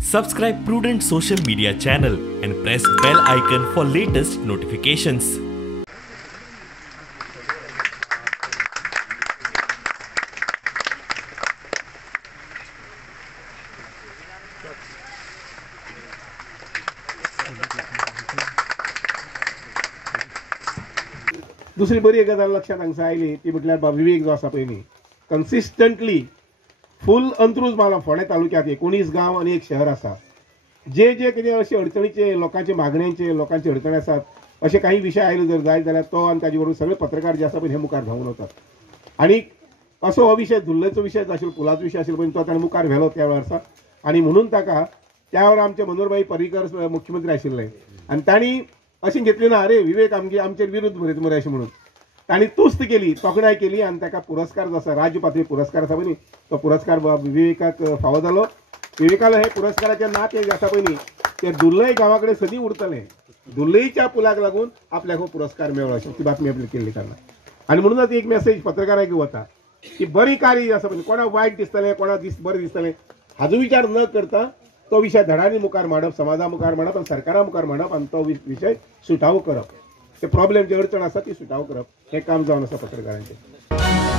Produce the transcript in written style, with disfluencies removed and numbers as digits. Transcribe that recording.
Subscribe Prudent Social Media channel and press bell icon for latest notifications. दुसरी बरी एक गजाल लक्षात हांगसर आयली ती म्हटल्यार विवेक जो आसा पळय न्ही कन्सिस्टंटली फुल अंत्रूज माला फोंडे तालुक्यात 19 गांव आनी एक शहर आसा जे जे कितें अशे अडचणीचे लोकांचे मागण्यांचे लोकांचे अडचणी आसात असे काही विशय आयले जर जायत जाल्यार तो आनी ताजे बरोबर सगळे पत्रकार जे आसा पळय हे मुखार धांवून वतात आनी असो हो विशय धुल्लेचो विशय आशिल्लो पुलाचो विशय आशिल्लो पळय तो ताणें मुखार व्हेलो त्या वर्सा आनी म्हणून ताका त्या वेळार आमचे मनोहरभाई पर्रीकर मुख्यमंत्री आशिल्ले आनी तांणी अशें घेतलें ना अरे विवेक आमचेर विरुद्ध बरयत मरे अशें म्हणून तांणी तुस्त केली तोखणाय केली आनी ताका पुरस्कार जो आसा राज्य पातळी पुरस्कार आसा पळय न्ही तो पुरस्कार विवेकाक फावो जालो विवेकाला हे पुरस्काराचे नाते जे आसा पळय न्ही ते दुर्लय गांवा कडेन सदी उरतले दुर्लयच्या पुलाक लागून आपल्याक हो पुरस्कार मेळ्ळो अशी ती बातमी आपल्याक केल्ली तेन्ना आनी म्हणूनच एक मेसेज पत्रकारांक वता की बरी कार्य जे आसा पळय कोणाक वायट दिसतलें कोणाक बरें दिसतलें हाजो विचार न करता तो विशय धडांनी मुखार मांडप समाजा मुखार मांडप आनी सरकारा मुखार मांडप आनी तो विशय सुटावो करप ते प्रॉब्लेम जे अडचण आसा ती सुटावो करप हे काम जावन आसा पत्रकारांचें.